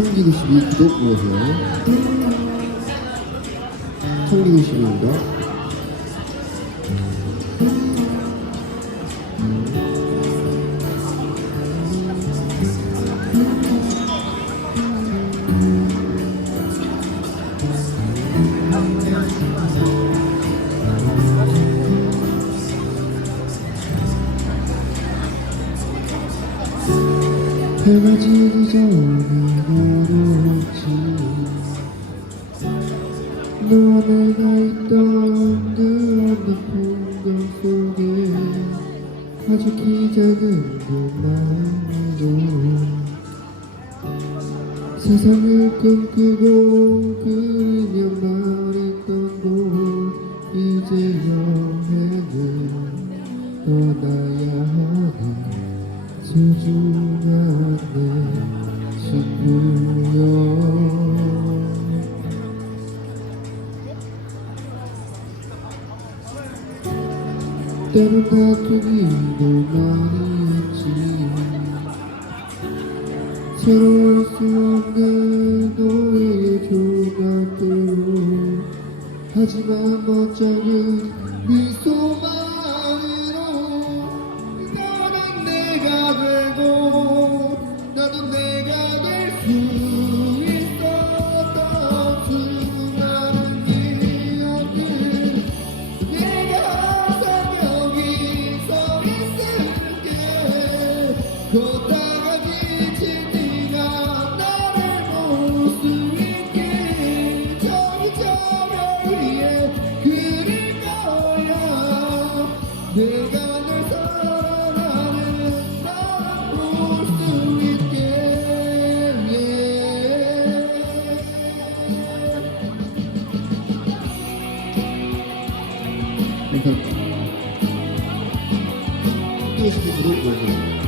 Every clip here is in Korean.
1092 구독 눌러주세요. 1092입니다. 해가 지기 전에 가렸지 너와 내가 있던 그 어떤 풍경 속에 가족이 작은 것만으로 세상을 꿈꾸고 그녀만 있던 곳 이제 여행을 떠나야 하네 소중한 내 친구여 때론 다투기도 많이 했지. 서로울 수 없는 너의 조각들로 하지만 멋쩍은 미소 감사합니다. 이어서 구독 눌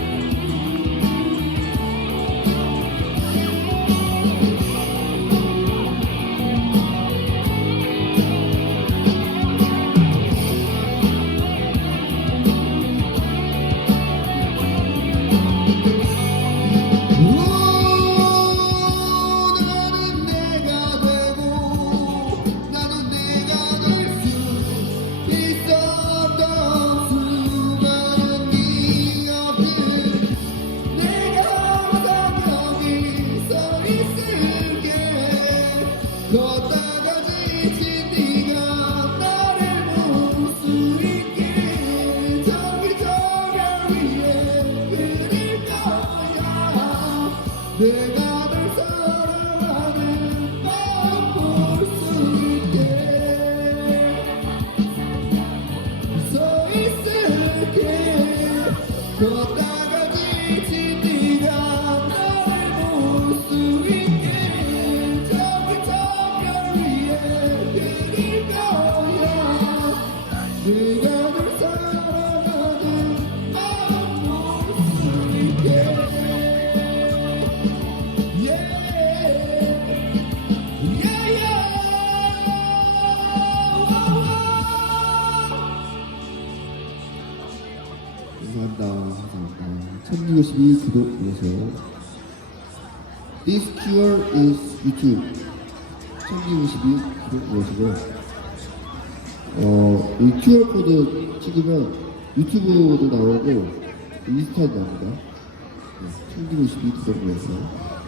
내가 널 사랑하는 마음 볼수 있게 서 있을게 걷다가 지친 네가 나를 볼수 있게 저기 저별 위에 그릴 거야 감사합니다. 감사합니다. 1062 구독 눌러주세요. This QR is YouTube. 1062 구독 눌러주고요. 어, 이 QR 코드 찍으면 유튜브도 나오고 인스타도 나옵니다. 네, 1062 구독 눌러주세요.